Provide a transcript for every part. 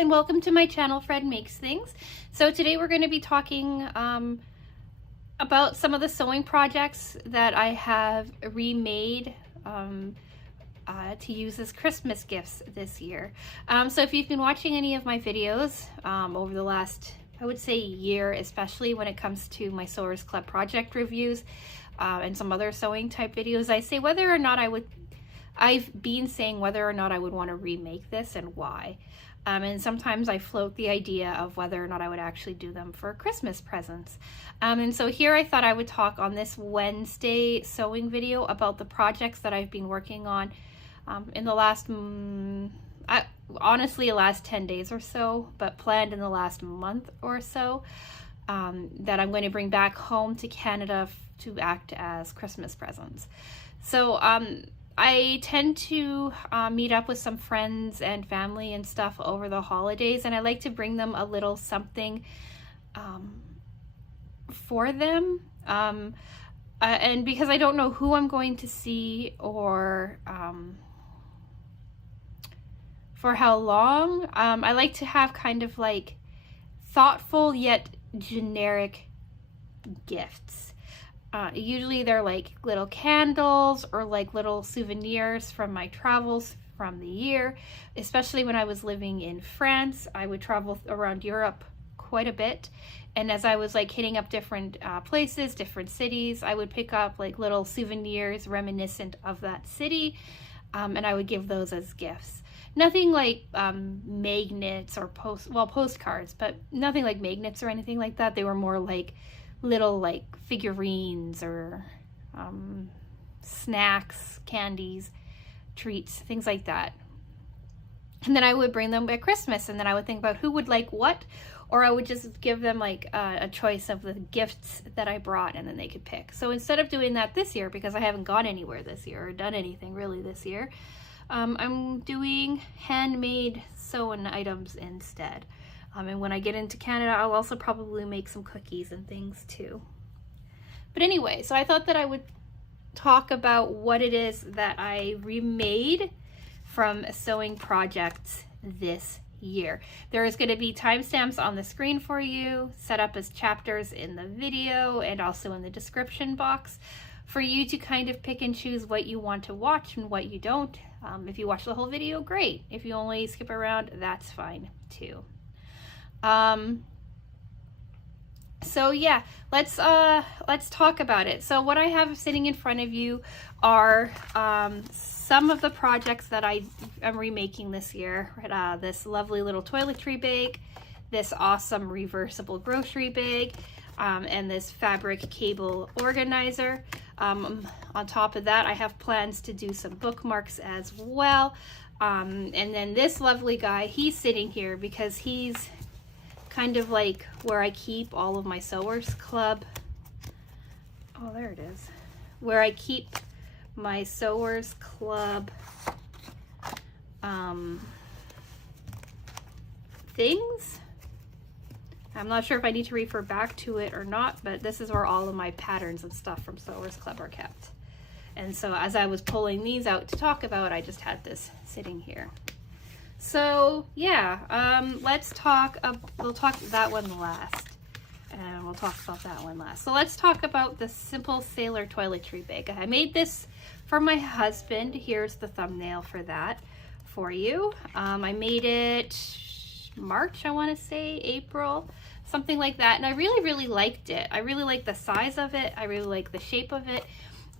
and welcome to my channel, Fred Makes Things. So today we're going to be talking about some of the sewing projects that I have remade to use as Christmas gifts this year. So if you've been watching any of my videos over the last, I would say, year, especially when it comes to my Sewers Club project reviews and some other sewing type videos, I say whether or not I've been saying whether or not I would want to remake this and why. And sometimes I float the idea of whether or not I would actually do them for Christmas presents. And so here I thought I would talk on this Wednesday sewing video about the projects that I've been working on in the last, honestly, last 10 days or so, but planned in the last month or so, that I'm going to bring back home to Canada to act as Christmas presents. So I tend to meet up with some friends and family and stuff over the holidays, and I like to bring them a little something for them. And because I don't know who I'm going to see or for how long, I like to have kind of like thoughtful yet generic gifts. Usually they're like little candles or like little souvenirs from my travels from the year. Especially when I was living in France, I would travel around Europe quite a bit. And as I was like hitting up different places, different cities, I would pick up like little souvenirs reminiscent of that city. And I would give those as gifts. Nothing like magnets or postcards, but nothing like magnets or anything like that. They were more like little like figurines or snacks, candies, treats, things like that. And then I would bring them at Christmas, and then I would think about who would like what, or I would just give them like a choice of the gifts that I brought, and then they could pick. So instead of doing that this year, because I haven't gone anywhere this year or done anything really this year, I'm doing handmade sewing items instead. And when I get into Canada, I'll also probably make some cookies and things too. But anyway, so I thought that I would talk about what it is that I remade from sewing projects this year. There is going to be timestamps on the screen for you, set up as chapters in the video and also in the description box for you to kind of pick and choose what you want to watch and what you don't. If you watch the whole video, great. If you only skip around, that's fine too. So yeah, let's talk about it. So what I have sitting in front of you are some of the projects that I am remaking this year. This lovely little toiletry bag, this awesome reversible grocery bag, and this fabric cable organizer. On top of that, I have plans to do some bookmarks as well. And then this lovely guy, he's sitting here because he's kind of like where I keep all of my Sewers Club. Oh, there it is. Where I keep my Sewers Club things. I'm not sure if I need to refer back to it or not, but this is where all of my patterns and stuff from Sewers Club are kept. And so as I was pulling these out to talk about, I just had this sitting here. So yeah, let's talk, we'll talk that one last, and we'll talk about that one last. So let's talk about the Simple Sailor Toiletry Bag. I made this for my husband. Here's the thumbnail for that for you. I made it March, I want to say, April, something like that. And I really liked it. I really liked the size of it. I really liked the shape of it.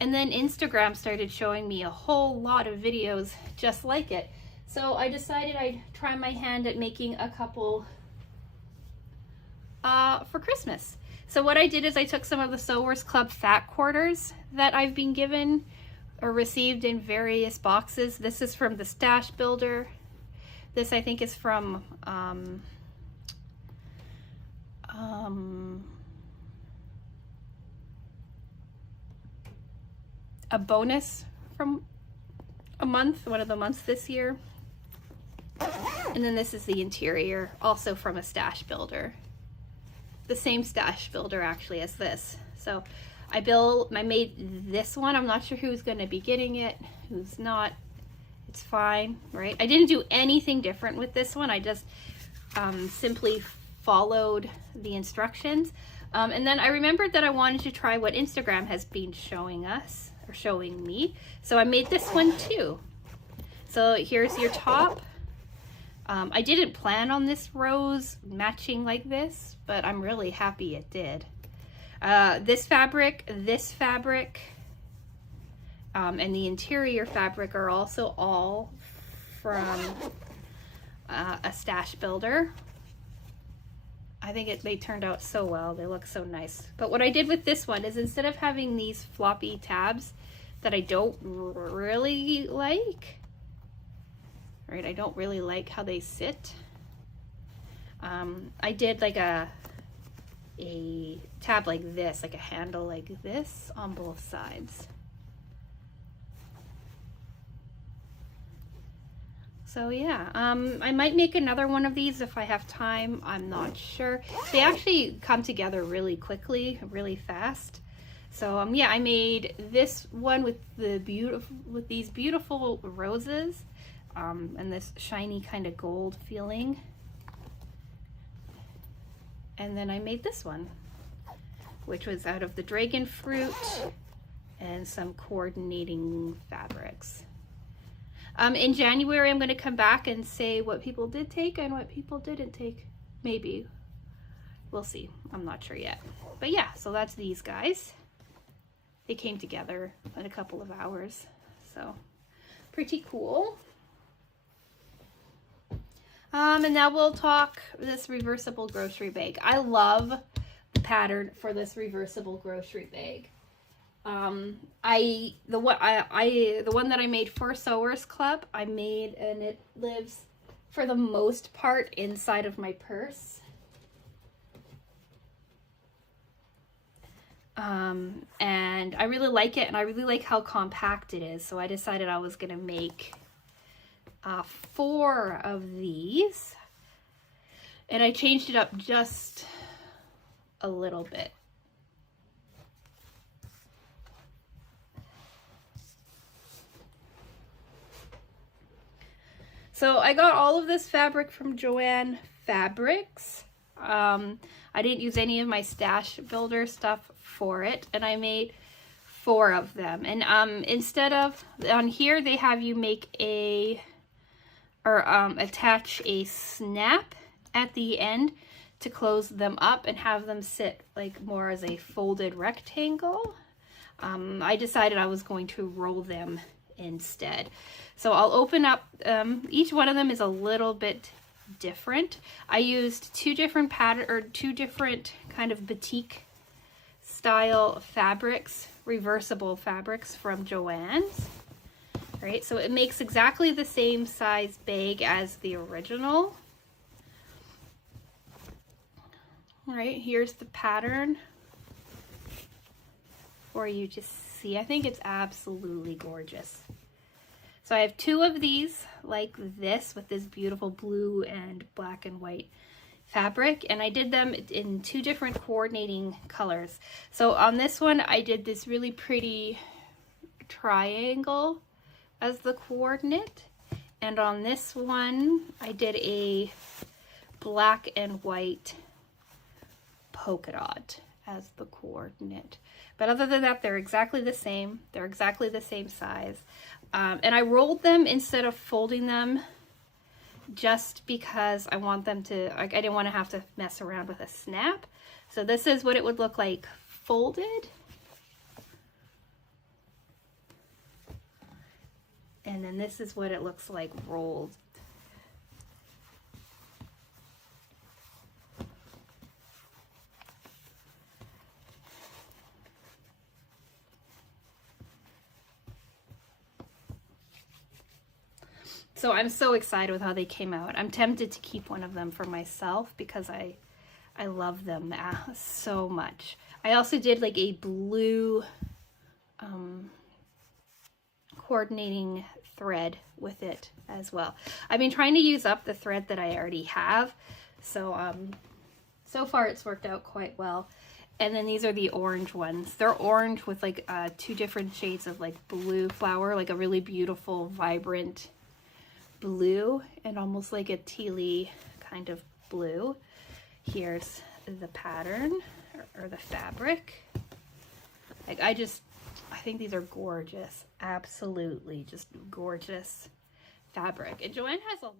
And then Instagram started showing me a whole lot of videos just like it. So I decided I'd try my hand at making a couple for Christmas. So what I did is I took some of the Sewers Club fat quarters that I've been given or received in various boxes. This is from the Stash Builder. This I think is from a bonus from a month, one of the months this year. And then this is the interior, also from a Stash Builder. The same Stash Builder actually as this. So I made this one. I'm not sure who's going to be getting it, who's not. It's fine, right? I didn't do anything different with this one. I just simply followed the instructions. And then I remembered that I wanted to try what Instagram has been showing us, or showing me. So I made this one too. So here's your top. I didn't plan on this rose matching like this, but I'm really happy it did. This fabric, and the interior fabric are also all from a stash builder. I think they turned out so well. They look so nice. But what I did with this one is, instead of having these floppy tabs that I don't really like, right? I don't really like how they sit. I did like a tab like this, like a handle like this on both sides. So yeah, I might make another one of these if I have time. I'm not sure. They actually come together really quickly, really fast. So yeah, I made this one with these beautiful roses, and this shiny kind of gold feeling. And then I made this one, which was out of the dragon fruit and some coordinating fabrics. In January, I'm going to come back and say what people did take and what people didn't take. Maybe. We'll see. I'm not sure yet. But yeah, so that's these guys. They came together in a couple of hours. So pretty cool. And now we'll talk this reversible grocery bag. I love the pattern for this reversible grocery bag. The one that I made for Sewers Club, I made, and it lives for the most part inside of my purse. And I really like it, and I really like how compact it is. So I decided I was gonna make 4 of these, and I changed it up just a little bit. So I got all of this fabric from Joann Fabrics. I didn't use any of my stash builder stuff for it, and I made 4 of them. And instead of, on here they have you make attach a snap at the end to close them up and have them sit like more as a folded rectangle. I decided I was going to roll them instead. So I'll open up, each one of them is a little bit different. I used 2 different kind of batik style fabrics, reversible fabrics from Joann's. Right, so it makes exactly the same size bag as the original. All right, here's the pattern for you to see. I think it's absolutely gorgeous. So I have 2 of these like this with this beautiful blue and black and white fabric, and I did them in 2 different coordinating colors. So on this one, I did this really pretty triangle as the coordinate, and on this one, I did a black and white polka dot as the coordinate. But other than that, they're exactly the same. They're exactly the same size. And I rolled them instead of folding them just because I want them to, I didn't want to have to mess around with a snap. So this is what it would look like folded. And then this is what it looks like rolled. So I'm so excited with how they came out. I'm tempted to keep one of them for myself because I love them so much. I also did like a blue coordinating thread with it as well. I've been trying to use up the thread that I already have. So so far it's worked out quite well. And then these are the orange ones. They're orange with like 2 different shades of like blue flower, like a really beautiful, vibrant blue and almost like a tealy kind of blue. Here's the pattern or the fabric. Like I think these are gorgeous. Absolutely just gorgeous fabric. And Joanne has a lot.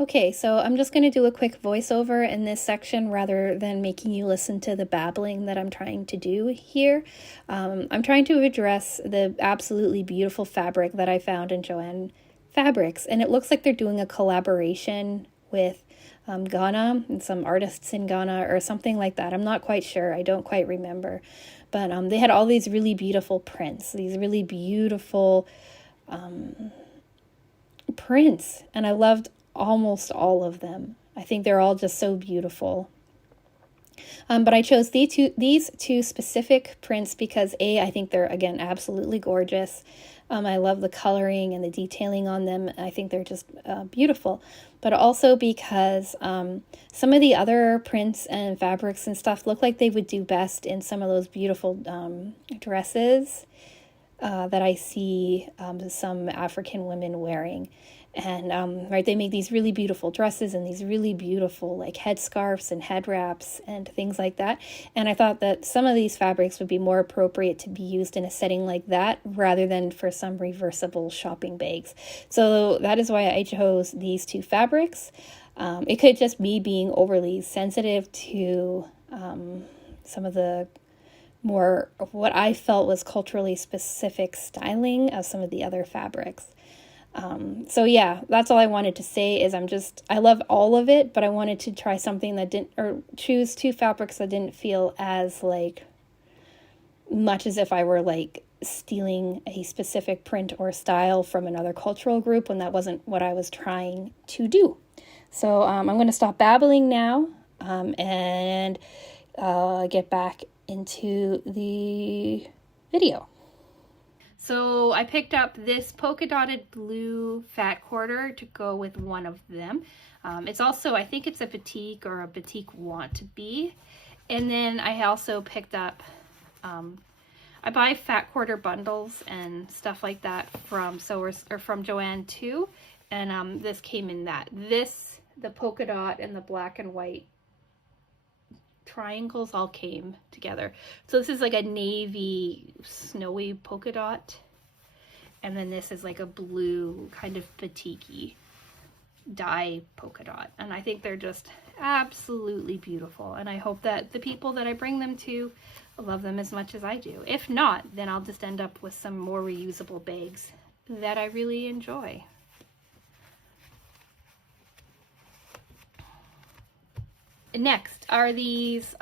Okay, so I'm just going to do a quick voiceover in this section rather than making you listen to the babbling that I'm trying to do here. I'm trying to address the absolutely beautiful fabric that I found in Joanne Fabrics, and it looks like they're doing a collaboration with Ghana and some artists in Ghana or something like that. I'm not quite sure. I don't quite remember. But they had all these really beautiful prints, these really beautiful prints, and I loved almost all of them. I think they're all just so beautiful. But I chose these two specific prints because I think they're, again, absolutely gorgeous. I love the coloring and the detailing on them. I think they're just beautiful. But also because some of the other prints and fabrics and stuff look like they would do best in some of those beautiful dresses that I see some African women wearing. And right, they make these really beautiful dresses and these really beautiful like headscarves and head wraps and things like that. And I thought that some of these fabrics would be more appropriate to be used in a setting like that rather than for some reversible shopping bags. So that is why I chose these two fabrics. It could just be being overly sensitive to some of the more of what I felt was culturally specific styling of some of the other fabrics. So yeah, that's all I wanted to say is I love all of it, but I wanted to try something that choose two fabrics that didn't feel as like much as if I were like stealing a specific print or style from another cultural group when that wasn't what I was trying to do. So I'm going to stop babbling now and get back into the video. So I picked up this polka dotted blue fat quarter to go with one of them. It's also, I think it's a batik or a batik want to be. And then I also picked up, I buy fat quarter bundles and stuff like that from from Joanne too. And this came in that. The polka dot and the black and white triangles all came together. So this is like a navy snowy polka dot, and then this is like a blue kind of batik-y dye polka dot, and I think they're just absolutely beautiful, and I hope that the people that I bring them to love them as much as I do. If not, then I'll just end up with some more reusable bags that I really enjoy. Next are these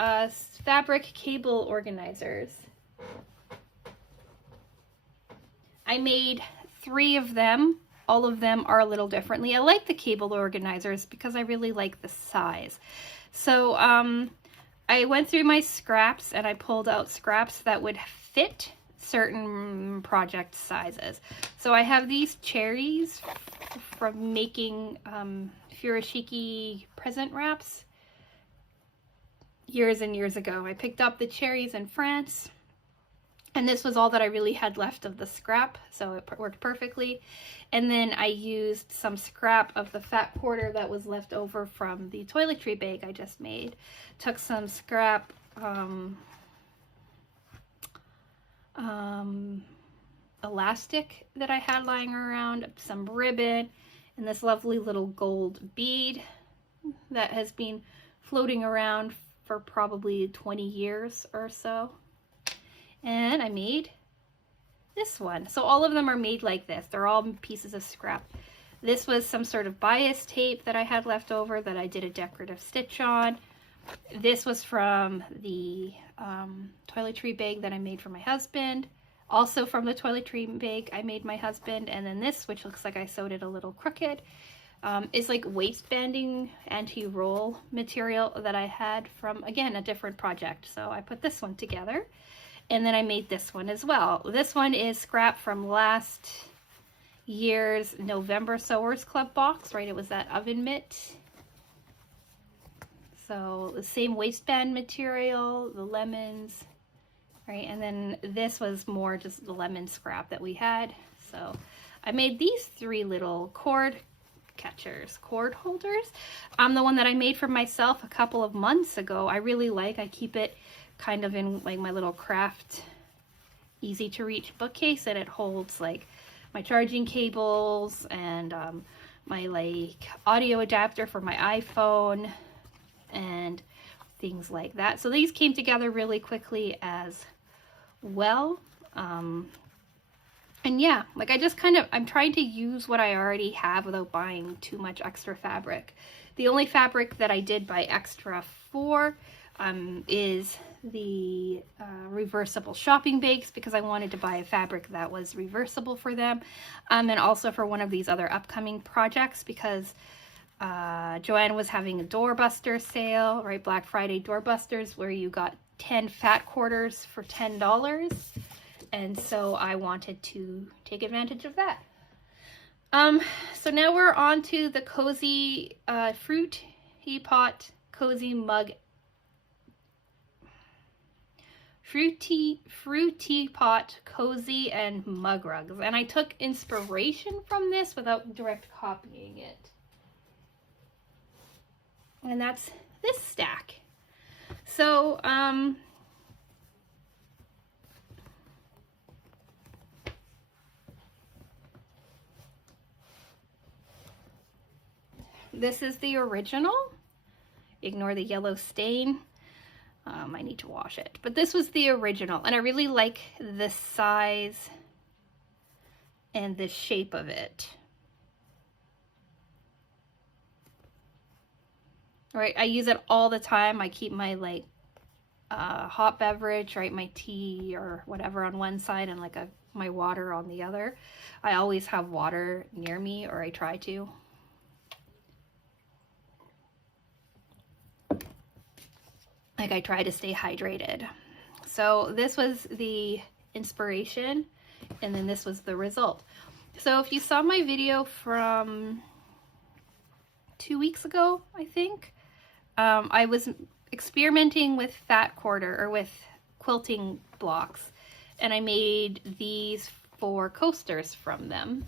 fabric cable organizers. I made 3 of them. All of them are a little differently. I like the cable organizers because I really like the size. So I went through my scraps and I pulled out scraps that would fit certain project sizes. So I have these cherries from making furoshiki present wraps. Years and years ago. I picked up the cherries in France, and this was all that I really had left of the scrap, so it worked perfectly. And then I used some scrap of the fat quarter that was left over from the toiletry bag I just made. Took some scrap elastic that I had lying around, some ribbon, and this lovely little gold bead that has been floating around for probably 20 years or so. And I made this one. So all of them are made like this. They're all pieces of scrap. This was some sort of bias tape that I had left over that I did a decorative stitch on. This was from the toiletry bag that I made for my husband. Also from the toiletry bag I made my husband. And then this, which looks like I sewed it a little crooked, is like waistbanding anti-roll material that I had from, again, a different project. So I put this one together, and then I made this one as well. This one is scrap from last year's November Sewers Club box, right? It was that oven mitt. So the same waistband material, the lemons, right? And then this was more just the lemon scrap that we had. So I made these 3 little cord catchers, cord holders. The one that I made for myself a couple of months ago, I really like. I keep it kind of in like my little craft, easy to reach bookcase, and it holds like my charging cables and my like audio adapter for my iPhone and things like that. So these came together really quickly as well. And yeah, like I just I'm trying to use what I already have without buying too much extra fabric. The only fabric that I did buy extra for is the reversible shopping bags, because I wanted to buy a fabric that was reversible for them, and also for one of these other upcoming projects, because Joanne was having a doorbuster sale, right? Black Friday doorbusters, where you got 10 fat quarters for $10. And so I wanted to take advantage of that. So now we're on to the cozy fruity pot, cozy mug, fruity pot, cozy and mug rugs. And I took inspiration from this without direct copying it. And that's this stack. So, this is the original. Ignore the yellow stain. I need to wash it. But this was the original, and I really like the size and the shape of it. Right, I use it all the time. I keep my like hot beverage, right, my tea or whatever on one side, and like my water on the other. I always have water near me, or I try to. Like I try to stay hydrated. So this was the inspiration, and then this was the result. So if you saw my video from 2 weeks ago, I think, I was experimenting with fat quarter, or with quilting blocks, and I made these 4 coasters from them.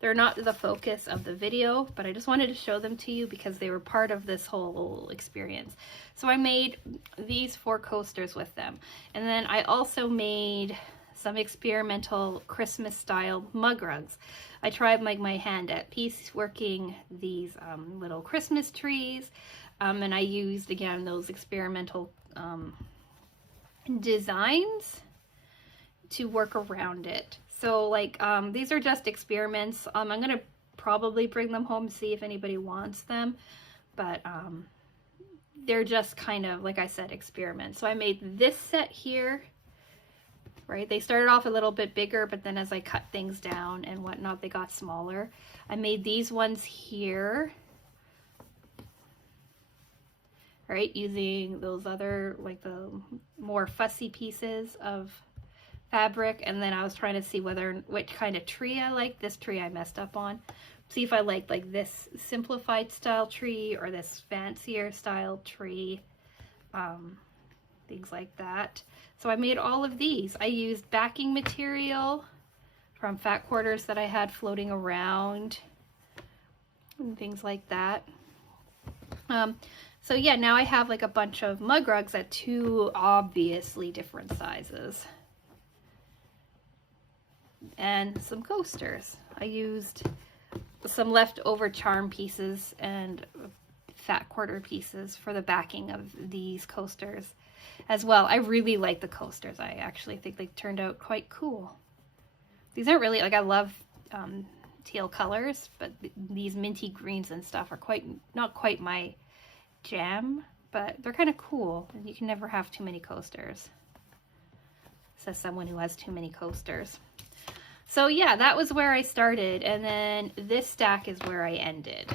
They're not the focus of the video, but I just wanted to show them to you because they were part of this whole experience. So I made these 4 coasters with them. And then I also made some experimental Christmas style mug rugs. I tried like my hand at piece working these little Christmas trees. And I used, again, those experimental designs to work around it. So like these are just experiments. I'm gonna probably bring them home, see if anybody wants them, but they're just kind of, like I said, experiments. So I made this set here, right? They started off a little bit bigger, but then as I cut things down and whatnot, they got smaller. I made these ones here, right? Using those other, like the more fussy pieces of fabric, and then I was trying to see which kind of tree I like. This tree I messed up on. See if I liked like this simplified style tree or this fancier style tree, things like that. So I made all of these. I used backing material from fat quarters that I had floating around and things like that. So yeah, now I have like a bunch of mug rugs at 2 obviously different sizes. And some coasters. I used some leftover charm pieces and fat quarter pieces for the backing of these coasters as well. I really like the coasters. I actually think they turned out quite cool. These aren't really, like, I love teal colors, but these minty greens and stuff are not quite my jam, but they're kind of cool, and you can never have too many coasters. Says someone who has too many coasters. So yeah, that was where I started, and then this stack is where I ended.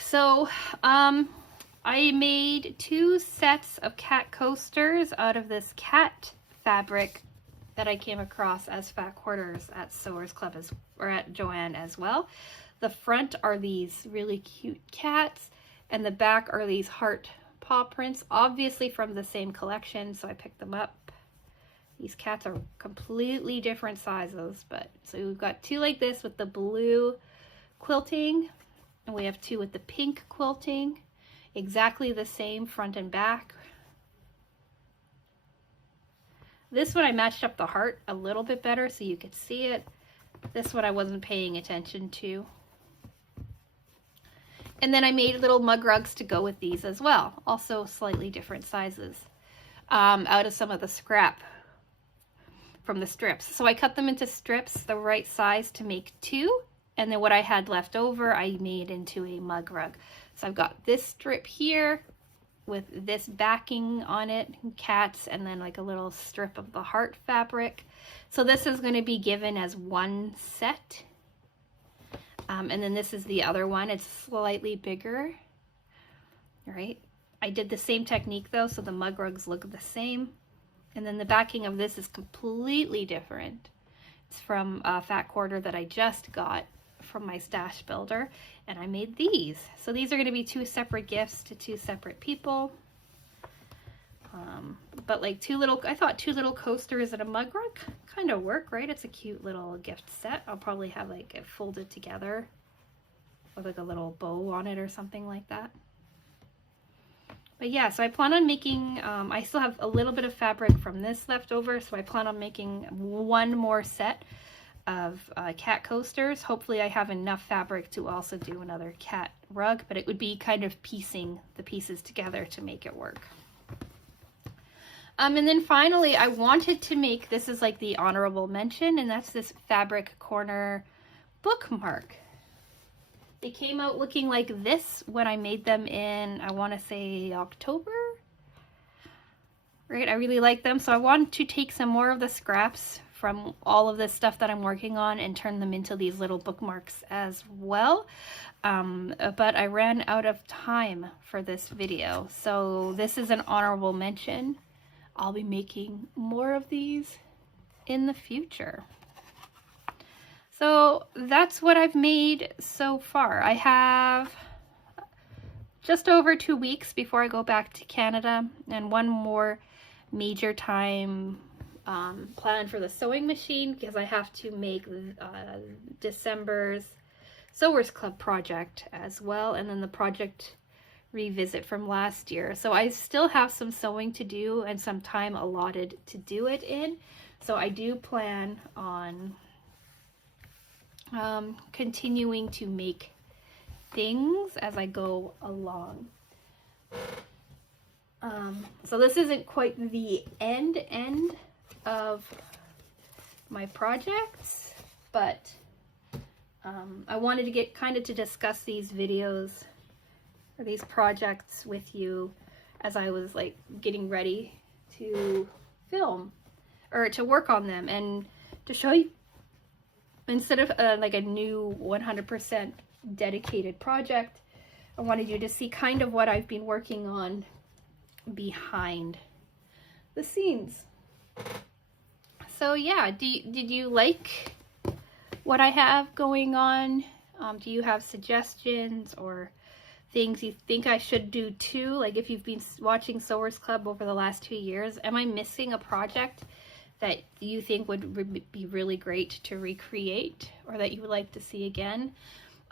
So I made 2 sets of cat coasters out of this cat fabric that I came across as fat quarters at Sewers Club or at Joanne as well. The front are these really cute cats, and the back are these heart paw prints, obviously from the same collection, so I picked them up. These cats are completely different sizes, but so we've got 2 like this with the blue quilting, and we have 2 with the pink quilting, exactly the same front and back. This one I matched up the heart a little bit better so you could see it. This one I wasn't paying attention to. And then I made little mug rugs to go with these as well, also slightly different sizes, out of some of the scrap from the strips. So I cut them into strips the right size to make 2, and then what I had left over I made into a mug rug. So I've got this strip here with this backing on it, cats, and then like a little strip of the heart fabric. So this is going to be given as one set. And then this is the other one. It's slightly bigger. All right. I did the same technique though, so the mug rugs look the same. And then the backing of this is completely different. It's from a fat quarter that I just got from my stash builder, and I made these. So these are going to be 2 separate gifts to 2 separate people. But like I thought 2 little coasters and a mug rug kind of work, right? It's a cute little gift set. I'll probably have like it folded together with like a little bow on it or something like that. But yeah, so I plan on making, I still have a little bit of fabric from this left over, so I plan on making 1 more set of cat coasters. Hopefully I have enough fabric to also do another cat rug, but it would be kind of piecing the pieces together to make it work. And then finally, I wanted to make, this is like the honorable mention, and that's this fabric corner bookmark. They came out looking like this when I made them in, I want to say October, right? I really like them, so I wanted to take some more of the scraps from all of this stuff that I'm working on and turn them into these little bookmarks as well. But I ran out of time for this video, so this is an honorable mention. I'll be making more of these in the future. So that's what I've made so far. I have just over 2 weeks before I go back to Canada, and 1 more major time planned for the sewing machine, because I have to make December's Sewers Club project as well, and then the project revisit from last year. So I still have some sewing to do and some time allotted to do it in. So I do plan on continuing to make things as I go along. So this isn't quite the end of my projects, but I wanted to get to discuss these videos or these projects with you as I was like getting ready to film or to work on them, and to show you, instead of like a new 100% dedicated project, I wanted you to see kind of what I've been working on behind the scenes. So yeah, did you like what I have going on? Do you have suggestions or things you think I should do too? Like if you've been watching Sewers Club over the last 2 years, am I missing a project that you think would be really great to recreate, or that you would like to see again?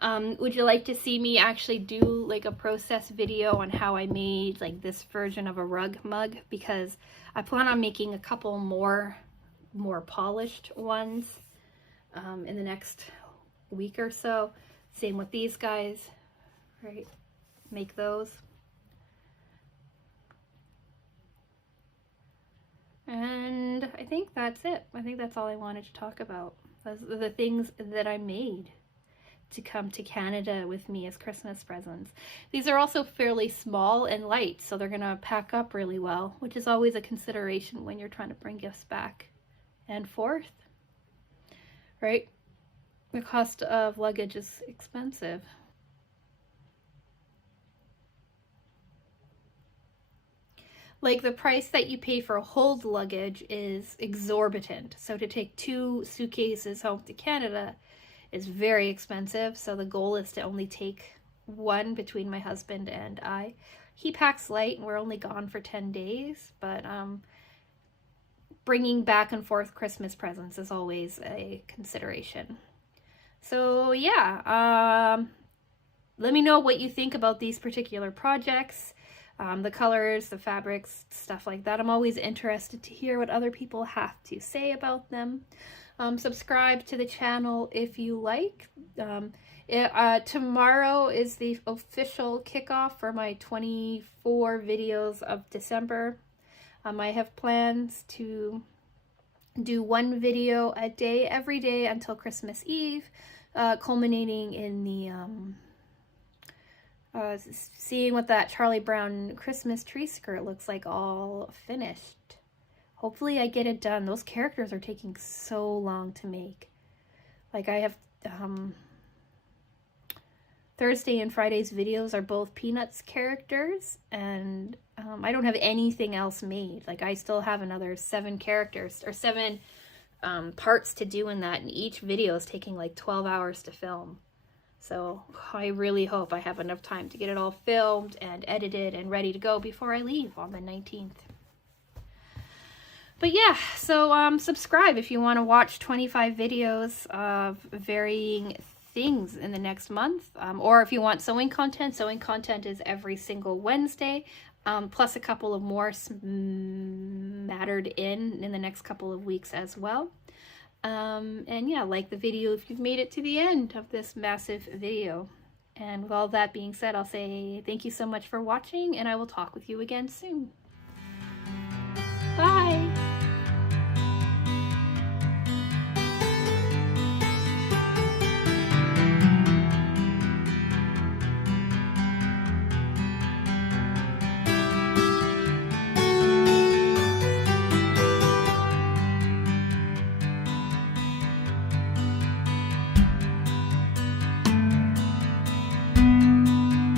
Would you like to see me actually do like a process video on how I made like this version of a rug mug? Because I plan on making a couple more polished ones in the next week or so. Same with these guys, right? Make those. And I think that's it. I think that's all I wanted to talk about. Those are the things that I made to come to Canada with me as Christmas presents. These are also fairly small and light, so they're gonna pack up really well, which is always a consideration when you're trying to bring gifts back and forth, right? The cost of luggage is expensive. Like the price that you pay for hold luggage is exorbitant. So to take 2 suitcases home to Canada is very expensive. So the goal is to only take 1 between my husband and I. He packs light and we're only gone for 10 days, but bringing back and forth Christmas presents is always a consideration. So yeah, let me know what you think about these particular projects, the colors, the fabrics, stuff like that. I'm always interested to hear what other people have to say about them. Subscribe to the channel if you like. Tomorrow is the official kickoff for my 24 videos of December. I have plans to do one video a day every day until Christmas Eve, culminating in the seeing what that Charlie Brown Christmas tree skirt looks like all finished. Hopefully I get it done. Those characters are taking so long to make. Like, I have Thursday and Friday's videos are both Peanuts characters, and I don't have anything else made. Like, I still have another 7 characters, or 7 parts to do in that, and each video is taking like 12 hours to film. So I really hope I have enough time to get it all filmed and edited and ready to go before I leave on the 19th. But yeah, so subscribe if you want to watch 25 videos of varying things in the next month, or if you want sewing content is every single Wednesday, plus a couple of more smattered in the next couple of weeks as well. And yeah, like the video if you've made it to the end of this massive video. And with all that being said, I'll say thank you so much for watching, and I will talk with you again soon.